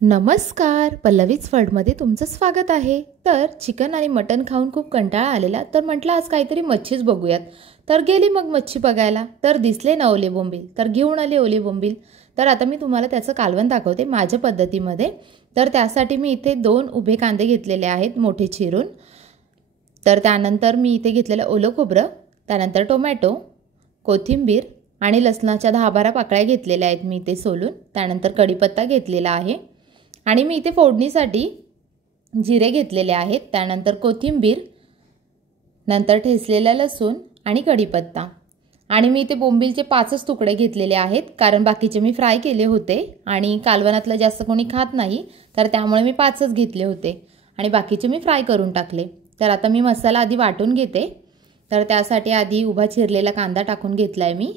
नमस्कार, पल्लवीज वर्ल्डमध्ये तुमचं स्वागत आहे। तर चिकन आणि मटण खाऊन खूप कंटाळा आलेला, तर म्हटलं आज काहीतरी मच्छीच बघूयात। तर गेली मग मच्छी बघायला, तर दिसले ना ओले बोंबील, तर घेऊन आले ओले बोंबील। तर आता मी तुम्हाला त्याचं कालवण दाखवते माझ्या पद्धतीमध्ये। तर त्यासाठी मी इथे 2 उभे कांदे घेतलेले आहेत मोठे चिरून। तर त्यानंतर मी इथे घेतलेलं ओलं खोबरं, त्यानंतर टोमॅटो, कोथिंबीर आणि लसणाच्या 10-12 पाकळ्या घेतलेल्या आहेत मी इथे सोलून। त्यानंतर कढीपत्ता घेतलेला आहे आणि मी इथे फोडणीसाठी जिरे घेतलेले आहेत, त्यानंतर कोथिंबीर, नंतर ठेचलेला लसूण आणि कढीपत्ता। आणि मी इथे बोंबीलचे 5च तुकडे घेतलेले आहेत, कारण बाकीचे मी फ्राय केले होते आणि कालवणातलं जास्त कोणी खात नाही, तर त्यामुळे मी 5च घेतले होते आणि बाकीचे मी फ्राय करून टाकले। तर आता मी मसाला आधी वाटून घेते। तर त्यासाठी आधी उभा चिरलेला कांदा टाकून घेतलाय मी।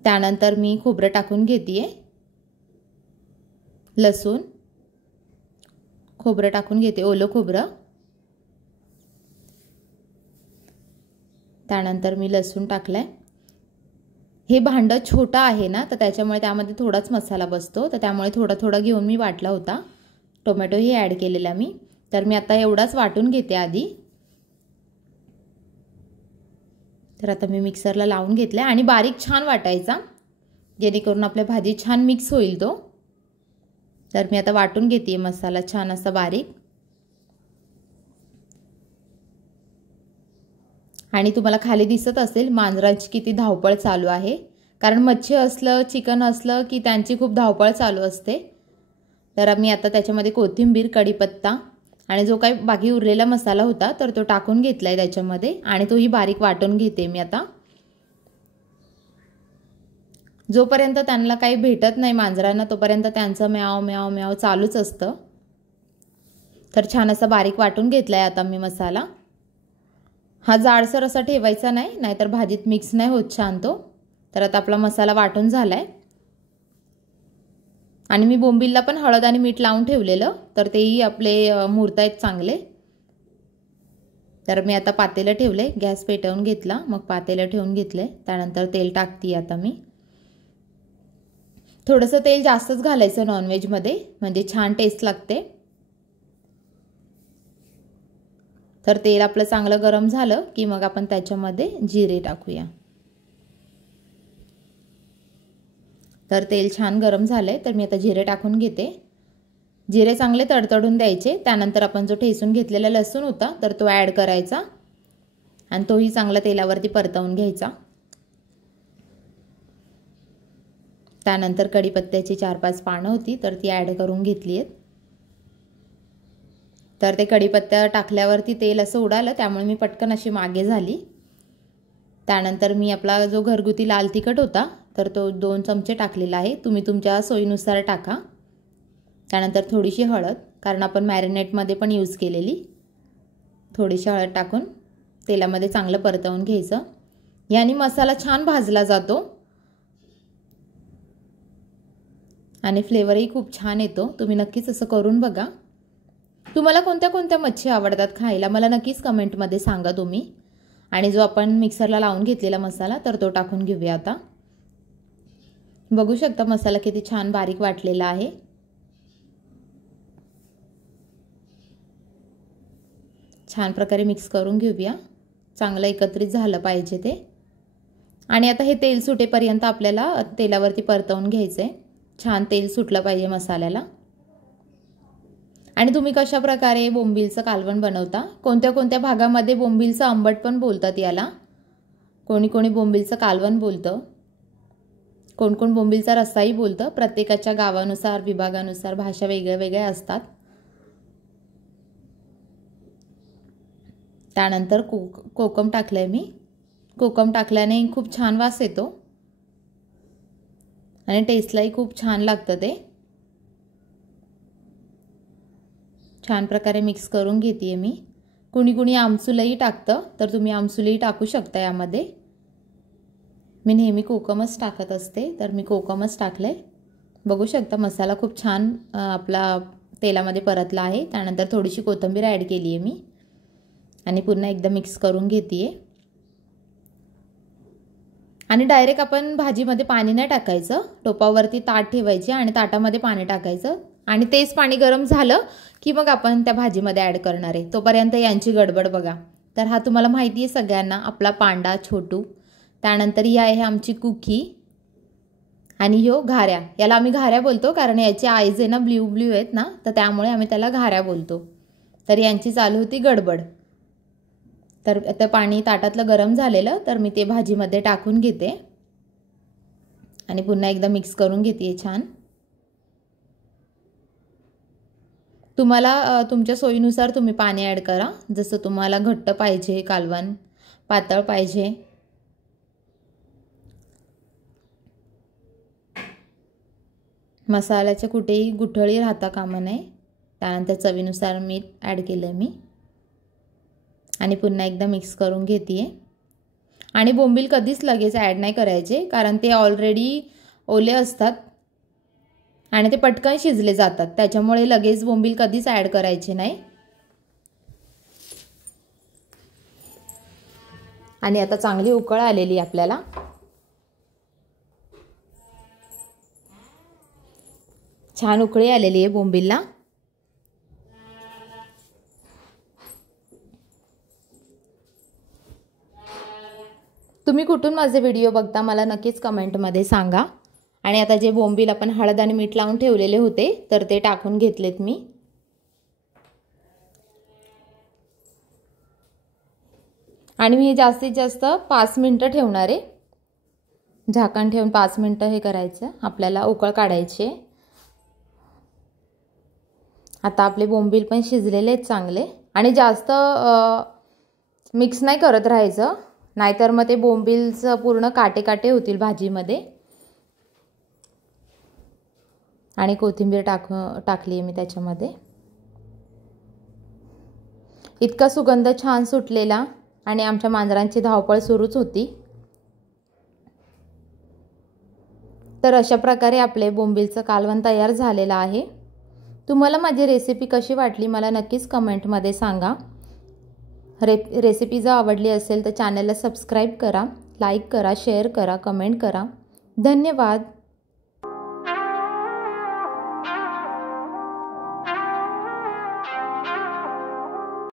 त्यानंतर मी खोबरं टाकून घेतेय, लसूण, खोबरं टाकून घेते, ओलं खोबरं। त्यानंतर मी लसूण टाकलाय। हे भांडं छोटा आहे ना, तर त्याच्यामुळे त्यामध्ये थोडाच मसाला बसतो, तर त्यामुळे थोडा थोडा घेऊन मी वाटला होता। टोमॅटो ही ॲड केलेला मी। तर मी आता एवढाच वाटून घेते आधी। तर आता मी मिक्सरला लावून घेतलाय आणि बारीक छान वाटायचा, जेणेकरून आपल्या भाजी छान मिक्स होईल तो। तर मी आता वाटून घेते मसाला छान असा बारीक। आणि तुम्हाला खाली दिसत असेल मांजरांची किती धावपळ चालू आहे, कारण मच्छी असलं चिकन असलं की त्यांची खूप धावपळ चालू असते। तर मी आता त्याच्यामध्ये कोथिंबीर, कढीपत्ता आणि जो काही बाकी उरलेला मसाला होता तर तो टाकून घेतलाय त्याच्यामध्ये आणि तोही बारीक वाटून घेते मी आता। जोपर्यंत त्यांना काही भेटत नाही मांजरांना, तोपर्यंत त्यांचं म्याव म्याव म्याव चालूच असतं। तर छान असा बारीक वाटून घेतलाय आता मी मसाला। हा जाडसर असा ठेवायचा नाही, नाहीतर भाजीत मिक्स नाही होत छान तो। तर आता आपला मसाला वाटून झालाय आणि मी बोंबीलला पण हळद आणि मीठ लावून ठेवलेलं, तर तेही आपले मुरतायत चांगले। तर मी आता पातेलं ठेवले, गॅस पेटवून घेतला, मग पातेलं ठेवून घेतले। त्यानंतर तेल टाकते आता मी। थोडंसं तेल जास्तच घालायचं नॉनव्हेजमध्ये, म्हणजे छान टेस्ट लागते। तर तेल आपलं चांगलं गरम झालं की मग आपण त्याच्यामध्ये जिरे टाकूया। तर तेल छान गरम झालंय, तर मी आता जिरे टाकून घेते। जिरे चांगले तडतडून द्यायचे। त्यानंतर आपण जो ठेचून घेतलेला लसूण होता तर तो ॲड करायचा आणि तोही चांगला तेलावरती परतवून घ्यायचा। त्यानंतर कढीपत्त्याची 4-5 पानं होती तर ती ॲड करून घेतली आहेत। तर ते कढीपत्ता टाकल्यावरती तेल असं उडालं, त्यामुळे मी पटकन अशी मागे झाली। त्यानंतर मी आपला जो घरगुती लाल तिखट होता तर तो 2 चमचे टाकलेला आहे, तुम्ही तुमच्या सोयीनुसार टाका। त्यानंतर थोडीशी हळद, कारण आपण मॅरिनेटमध्ये पण यूज केलेली। थोडीशी हळद टाकून तेलामध्ये चांगलं परतवून घ्यायचं। याने मसाला छान भाजला जातो आणि फ्लेवरही खूप छान येतो। तुम्ही नक्कीच असं करून बघा। तुम्हाला कोणत्या कोणत्या मच्छी आवडतात खायला मला नक्कीच कमेंटमध्ये सांगा तुम्ही। आणि जो आपण मिक्सरला लावून घेतलेला मसाला तर तो टाकून घेऊया आता। बघू शकता मसाला किती छान बारीक वाटलेला आहे। छान प्रकारे मिक्स करून घेऊया, चांगलं एकत्रित झालं पाहिजे ते। आणि आता हे तेल सुटेपर्यंत आपल्याला तेलावरती परतवून घ्यायचंय। छान तेल सुटलं पाहिजे मसाल्याला। आणि तुम्ही कशा प्रकारे बोंबीलचं कालवण बनवता, कोणत्या कोणत्या भागामध्ये बोंबीलचं आंबट पण बोलतात याला, कोणी कोणी बोंबीलचं कालवण बोलतं, कोण कोण बोंबीलचा रस्साही बोलतं। प्रत्येकाच्या गावानुसार विभागानुसार भाषा वेगळ्या वेगळ्या असतात। त्यानंतर कोकम टाकलंय मी। कोकम टाकल्याने खूप छान वास येतो आणि टेस्टलाही खूप छान लागतं ते। छान प्रकारे मिक्स करून घेतेय मी। कुणी कुणी आमसूलही टाकतं, तर तुम्ही आमसूलही टाकू शकता यामध्ये। मी नेहमी कोकमच टाकत असते, तर मी कोकमच टाकलंय। बघू शकता मसाला खूप छान आपला तेलामध्ये परतला आहे। त्यानंतर थोडीशी कोथिंबीर ॲड केली आहे मी आणि पुन्हा एकदा मिक्स करून घेतेय। आणि डायरेक्ट आपण भाजीमध्ये पाणी नाही टाकायचं, टोपावरती ताट ठेवायचे आणि ताटामध्ये पाणी टाकायचं आणि तेच पाणी गरम झालं की मग आपण त्या भाजीमध्ये ॲड करणार आहे. तोपर्यंत यांची गडबड बघा. तर हा तुम्हाला माहिती आहे सगळ्यांना, आपला पांडा छोटू. त्यानंतर ही आहे आमची कुकी आणि ह्यो घाऱ्या. याला आम्ही घाऱ्या बोलतो कारण याचे आईज आहे ना ब्ल्यू ब्ल्यू आहेत ना, तर त्यामुळे आम्ही त्याला घाऱ्या बोलतो. तर यांची चालू होती गडबड. तर आता पाणी ताटातलं गरम झालेलं, तर मी ते भाजीमध्ये टाकून घेते आणि पुन्हा एकदा मिक्स करून घेते छान. तुम्हाला तुमच्या सोयीनुसार तुम्ही पाणी ॲड करा, जसं तुम्हाला घट्ट पाहिजे, कालवण पातळ पाहिजे. मसाल्याच्या कुठेही गुठळी राहता कामा नये. त्यानंतर चवीनुसार मीठ ॲड केलं मी आणि पुन्हा एकदा मिक्स करून घेते. आणि बोंबील कधीच लगेच ॲड नाही करायचे कारण ते ऑलरेडी ओले असतात आणि ते पटकन शिजले जातात, त्याच्यामुळे लगेच बोंबील कधीच ॲड करायचे नाही. आणि आता चांगली उकळ आलेली आपल्याला. छान उकळी आलेली आहे बोंबीलला. तुम्ही कुठून माझे व्हिडिओ बघता मला नक्कीच कमेंटमध्ये सांगा. आणि आता जे बोंबील आपण हळद आणि मीठ लावून ठेवलेले होते तर ते टाकून घेतलेत मी. आणि मी जास्तीत जास्त 5 मिनिटं ठेवणार आहे. झाकण ठेवून 5 मिनिटं हे करायचं, आपल्याला उकळ काढायची. आता आपले बोंबील पण शिजलेले आहेत चांगले. आणि जास्त मिक्स नाही करत राहायचं, नाहीतर मग ते बोंबीलचं पूर्ण काटे काटे होतील भाजीमध्ये. आणि कोथिंबीर टाकली आहे मी त्याच्यामध्ये. इतका सुगंध छान सुटलेला आणि आमच्या मांजरांची धावपळ सुरूच होती. तर अशा प्रकारे आपले बोंबीलचं कालवण तयार झालेलं आहे. तुम्हाला माझी रेसिपी कशी वाटली मला नक्कीच कमेंटमध्ये सांगा. रेसिपी जर आवडली असेल तर चॅनलला सबस्क्राईब करा, लाईक करा, शेअर करा, कमेंट करा. धन्यवाद.